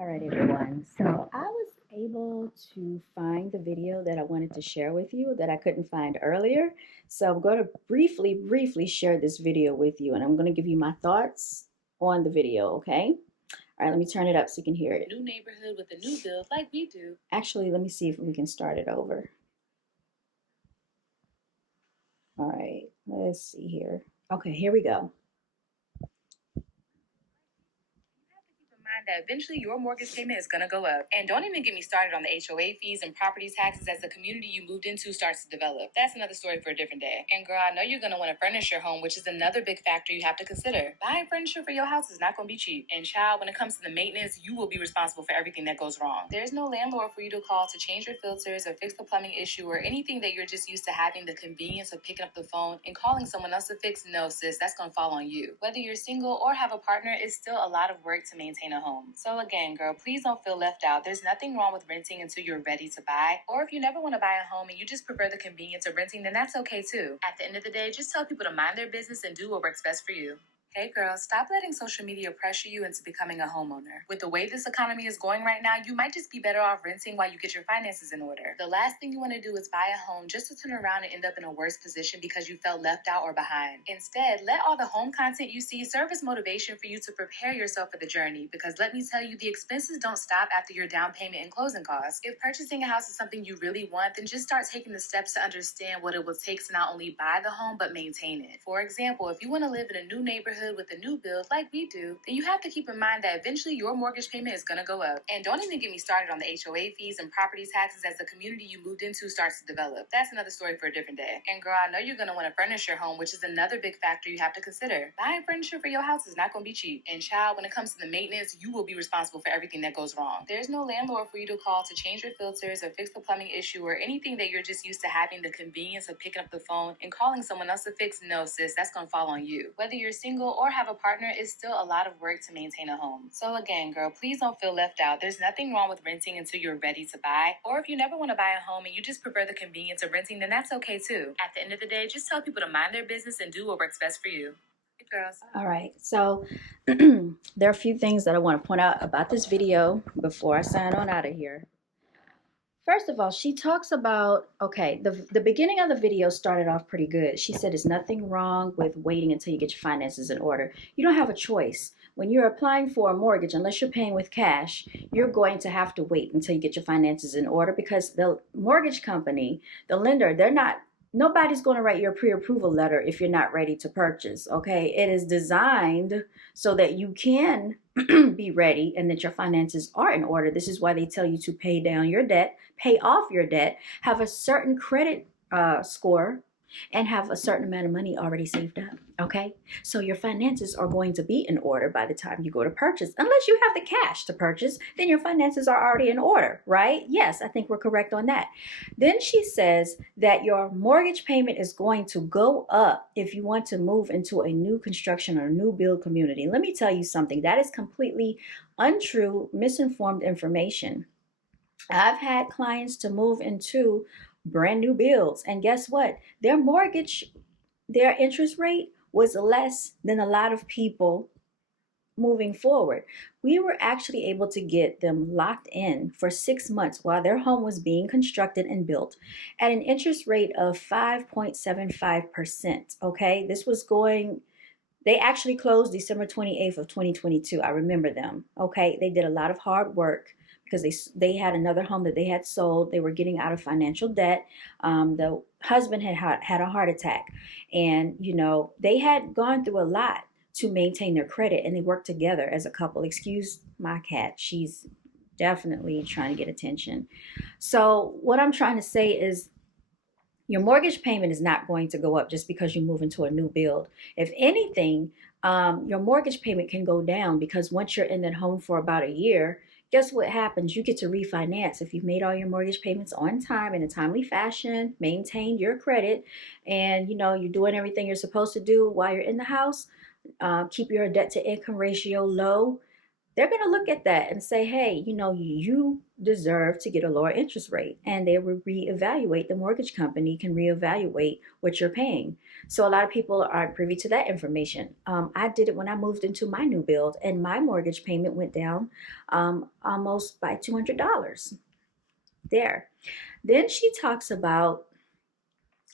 All right, everyone. So I was able to find the video that I wanted to share with you that I couldn't find earlier. So I'm going to briefly share this video with you, and I'm going to give you my thoughts on the video, okay? All right, let me turn it up so you can hear it. New neighborhood with a new build like we do. Actually, let me see if we can start it over. All right, let's see here. Okay, here we go. That eventually your mortgage payment is going to go up. And don't even get me started on the HOA fees and property taxes as the community you moved into starts to develop. That's another story for a different day. And girl, I know you're going to want to furnish your home, which is another big factor you have to consider. Buying furniture for your house is not going to be cheap. And child, when it comes to the maintenance, you will be responsible for everything that goes wrong. There's no landlord for you to call to change your filters or fix the plumbing issue or anything that you're just used to having the convenience of picking up the phone and calling someone else to fix. No, sis, that's going to fall on you. Whether you're single or have a partner, it's still a lot of work to maintain a home. So again, girl, please don't feel left out. There's nothing wrong with renting until you're ready to buy. Or if you never want to buy a home and you just prefer the convenience of renting, then that's okay too. At the end of the day, just tell people to mind their business and do what works best for you. Hey girls, stop letting social media pressure you into becoming a homeowner. With the way this economy is going right now, you might just be better off renting while you get your finances in order. The last thing you want to do is buy a home just to turn around and end up in a worse position because you felt left out or behind. Instead, let all the home content you see serve as motivation for you to prepare yourself for the journey, because let me tell you, the expenses don't stop after your down payment and closing costs. If purchasing a house is something you really want, then just start taking the steps to understand what it will take to not only buy the home but maintain it. For example, if you want to live in a new neighborhood with a new build like we do, then you have to keep in mind that eventually your mortgage payment is going to go up. And don't even get me started on the HOA fees and property taxes as the community you moved into starts to develop. That's another story for a different day. And girl, I know you're going to want to furnish your home, which is another big factor you have to consider. Buying furniture for your house is not going to be cheap. And child, when it comes to the maintenance, you will be responsible for everything that goes wrong. There's no landlord for you to call to change your filters or fix the plumbing issue or anything that you're just used to having the convenience of picking up the phone and calling someone else to fix. No, sis, that's going to fall on you. Whether you're single or have a partner, it's still a lot of work to maintain a home. So again, girl, please don't feel left out. There's nothing wrong with renting until you're ready to buy. Or if you never want to buy a home and you just prefer the convenience of renting, then that's okay too. At the end of the day, just tell people to mind their business and do what works best for you. Girls. All right, so there are a few things that I want to point out about this video before I sign on out of here. First of all, she talks about, okay, the beginning of the video started off pretty good. She said there's nothing wrong with waiting until you get your finances in order. You don't have a choice. When you're applying for a mortgage, unless you're paying with cash, you're going to have to wait until you get your finances in order, because the mortgage company, the lender, nobody's going to write your pre-approval letter if you're not ready to purchase, okay? It is designed so that you can be ready and that your finances are in order. This is why they tell you to pay down your debt, pay off your debt, have a certain credit score, and have a certain amount of money already saved up, okay? So your finances are going to be in order by the time you go to purchase. Unless you have the cash to purchase, then your finances are already in order, right? Yes, I think we're correct on that. Then she says that your mortgage payment is going to go up if you want to move into a new construction or new build community. Let me tell you something. That is completely untrue, misinformed information. I've had clients to move into brand new builds, and guess what? Their interest rate was less than a lot of people moving forward. We were actually able to get them locked in for 6 months while their home was being constructed and built at an interest rate of 5.75%. Okay, they actually closed December 28th of 2022. I remember them. Okay, they did a lot of hard work because they had another home that they had sold. They were getting out of financial debt. The husband had a heart attack, and they had gone through a lot to maintain their credit, and they worked together as a couple. Excuse my cat, she's definitely trying to get attention. So what I'm trying to say is, your mortgage payment is not going to go up just because you move into a new build. If anything, your mortgage payment can go down, because once you're in that home for about a year, guess what happens? You get to refinance. If you've made all your mortgage payments on time in a timely fashion, maintained your credit, and you're doing everything you're supposed to do while you're in the house, keep your debt to income ratio low, they're going to look at that and say, hey, you know, you deserve to get a lower interest rate. And they will reevaluate, the mortgage company can reevaluate what you're paying. So a lot of people aren't privy to that information. I did it when I moved into my new build, and my mortgage payment went down almost by $200 there. Then she talks about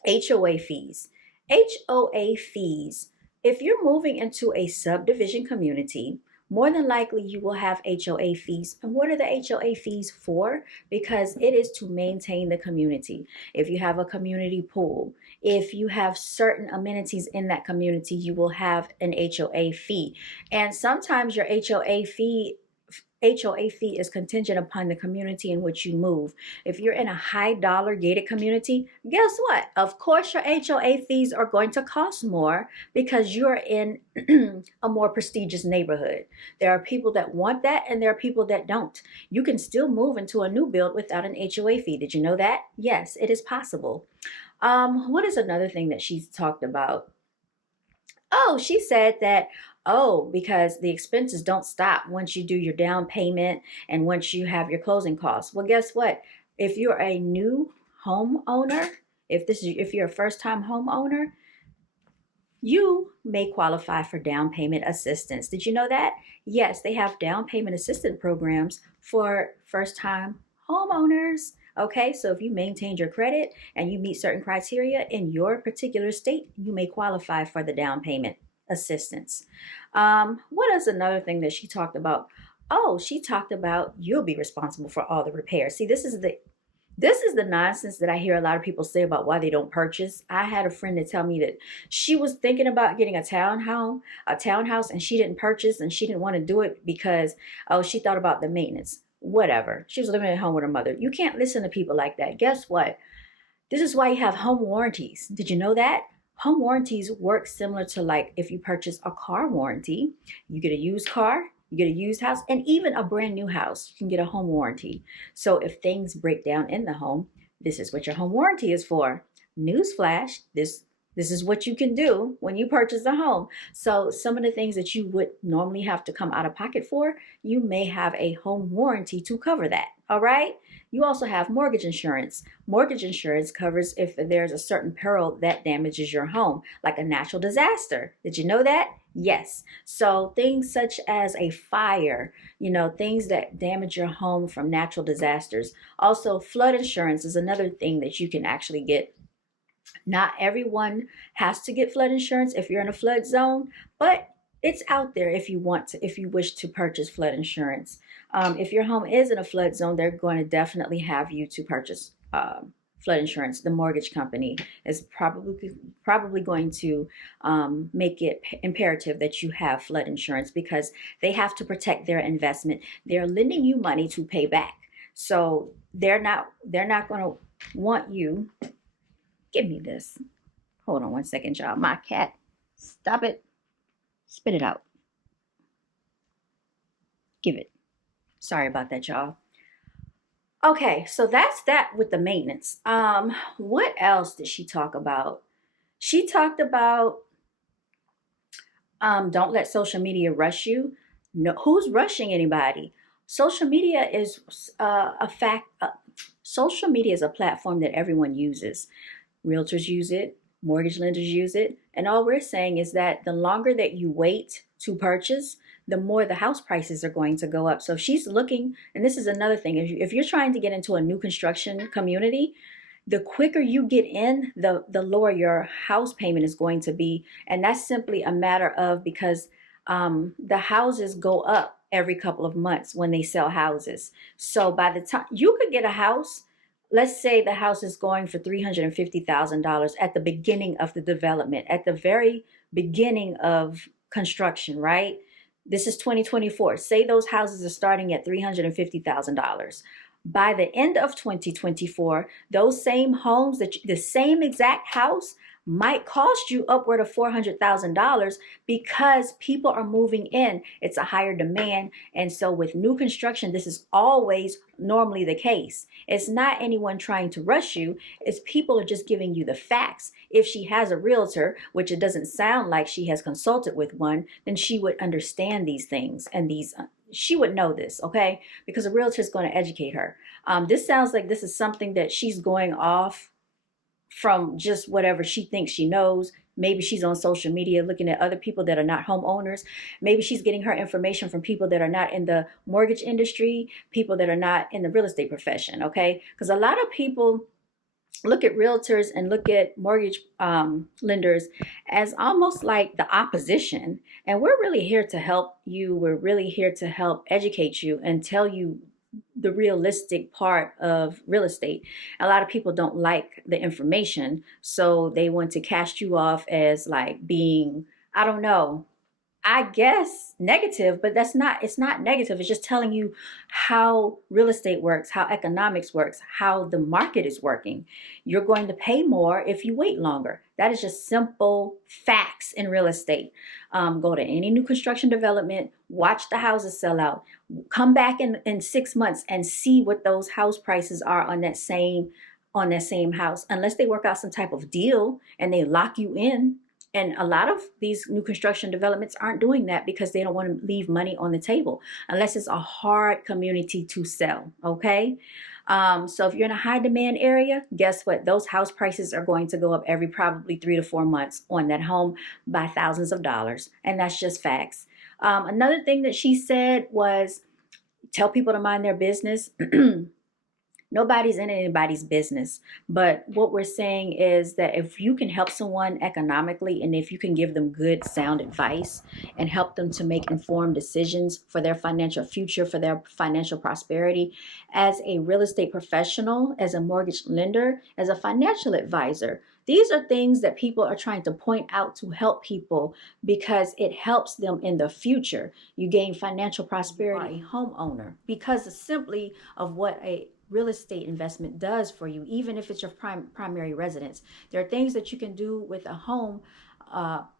HOA fees. HOA fees, if you're moving into a subdivision community, more than likely you will have HOA fees. And what are the HOA fees for? Because it is to maintain the community. If you have a community pool, if you have certain amenities in that community, you will have an HOA fee. And sometimes your HOA fee is contingent upon the community in which you move. If you're in a high dollar gated community, guess what? Of course, your HOA fees are going to cost more because you're in a more prestigious neighborhood. There are people that want that and there are people that don't. You can still move into a new build without an HOA fee. Did you know that? Yes, it is possible. What is another thing that she's talked about? Oh, she said that, oh, because the expenses don't stop once you do your down payment and once you have your closing costs. Well, guess what? If you're a new homeowner, if you're a first-time homeowner, you may qualify for down payment assistance. Did you know that? Yes, they have down payment assistance programs for first time homeowners. Okay, so if you maintain your credit and you meet certain criteria in your particular state, you may qualify for the down payment assistance. What is another thing that she talked about? Oh, she talked about you'll be responsible for all the repairs. See, this is the nonsense that I hear a lot of people say about why they don't purchase. I had a friend that tell me that she was thinking about getting a townhouse, and she didn't purchase, and she didn't want to do it because, oh, she thought about the maintenance. Whatever. She was living at home with her mother. You can't listen to people like that. Guess what? This is why you have home warranties. Did you know that? Home warranties work similar to like if you purchase a car warranty, you get a used car, you get a used house, and even a brand new house, you can get a home warranty. So if things break down in the home, this is what your home warranty is for. Newsflash, this is what you can do when you purchase a home. So some of the things that you would normally have to come out of pocket for, you may have a home warranty to cover that. All right. You also have mortgage insurance. Mortgage insurance covers if there's a certain peril that damages your home, like a natural disaster. Did you know that? Yes. So things such as a fire, things that damage your home from natural disasters. Also, flood insurance is another thing that you can actually get. Not everyone has to get flood insurance if you're in a flood zone, but it's out there if you wish to purchase flood insurance. If your home is in a flood zone, they're going to definitely have you to purchase flood insurance. The mortgage company is probably going to make it imperative that you have flood insurance because they have to protect their investment. They're lending you money to pay back, so they're not going to want you. Give me this. Hold on one second, y'all. My cat. Stop it. Spit it out. Give it. Sorry about that, y'all. Okay, so that's that with the maintenance. What else did she talk about? She talked about don't let social media rush you. No, who's rushing anybody? Social media is a fact. Social media is a platform that everyone uses. Realtors use it, mortgage lenders use it, and all we're saying is that the longer that you wait to purchase, the more the house prices are going to go up. So she's looking, and this is another thing, if you're trying to get into a new construction community, the quicker you get in, the lower your house payment is going to be. And that's simply a matter of because the houses go up every couple of months when they sell houses. So by the time you could get a house, let's say the house is going for $350,000 at the beginning of the development, at the very beginning of construction, right? This is 2024. Say those houses are starting at $350,000. By the end of 2024, those same homes, the same exact house might cost you upward of $400,000 because people are moving in. It's a higher demand. And so with new construction, this is always normally the case. It's not anyone trying to rush you. It's people are just giving you the facts. If she has a realtor, which it doesn't sound like she has consulted with one, then she would understand these things and these she would know this, okay? Because a realtor is going to educate her. This sounds like this is something that she's going off from just whatever she thinks she knows. Maybe she's on social media looking at other people that are not homeowners. Maybe she's getting her information from people that are not in the mortgage industry, people that are not in the real estate profession, okay? Because a lot of people look at realtors and look at mortgage lenders as almost like the opposition. And we're really here to help you. We're really here to help educate you and tell you the realistic part of real estate. A lot of people don't like the information, so they want to cast you off as like being, I don't know, I guess negative, but it's not negative. It's just telling you how real estate works, how economics works, how the market is working. You're going to pay more if you wait longer. That is just simple facts in real estate. Go to any new construction development, watch the houses sell out, come back in 6 months and see what those house prices are on that same house, unless they work out some type of deal and they lock you in. And a lot of these new construction developments aren't doing that because they don't want to leave money on the table unless it's a hard community to sell. Okay. So if you're in a high demand area, guess what? Those house prices are going to go up every probably 3 to 4 months on that home by thousands of dollars. And that's just facts. Another thing that she said was tell people to mind their business. Nobody's in anybody's business. But what we're saying is that if you can help someone economically and if you can give them good, sound advice and help them to make informed decisions for their financial future, for their financial prosperity, as a real estate professional, as a mortgage lender, as a financial advisor, these are things that people are trying to point out to help people because it helps them in the future. You gain financial prosperity, a homeowner, because simply of what a real estate investment does for you, even if it's your primary residence. There are things that you can do with a home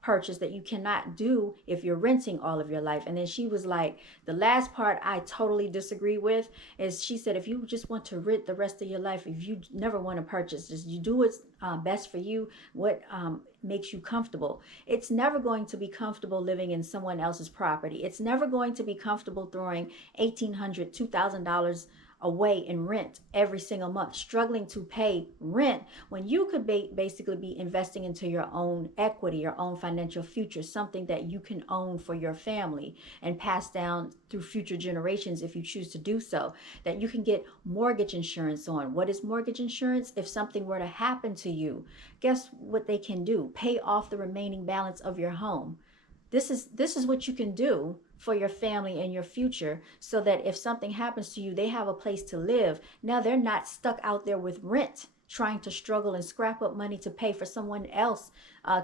purchase that you cannot do if you're renting all of your life. And then she was like, the last part I totally disagree with is she said, if you just want to rent the rest of your life, if you never want to purchase, just you do what's best for you, what makes you comfortable. It's never going to be comfortable living in someone else's property. It's never going to be comfortable throwing $1,800, $2,000 away in rent every single month, struggling to pay rent when you could basically be investing into your own equity, your own financial future, something that you can own for your family and pass down through future generations if you choose to do so, that you can get mortgage insurance on. What is mortgage insurance? If something were to happen to you, guess what they can do? Pay off the remaining balance of your home. This is what you can do for your family and your future so that if something happens to you, they have a place to live. Now they're not stuck out there with rent, trying to struggle and scrap up money to pay for someone else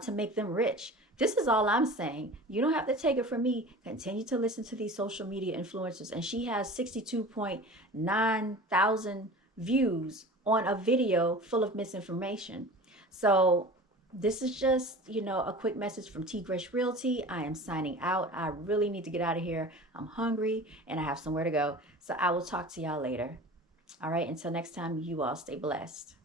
to make them rich. This is all I'm saying. You don't have to take it from me. Continue to listen to these social media influencers. And she has 62.9 thousand views on a video full of misinformation. So this is just, a quick message from T. Grish Realty. I am signing out. I really need to get out of here. I'm hungry and I have somewhere to go. So I will talk to y'all later. All right. Until next time, you all stay blessed.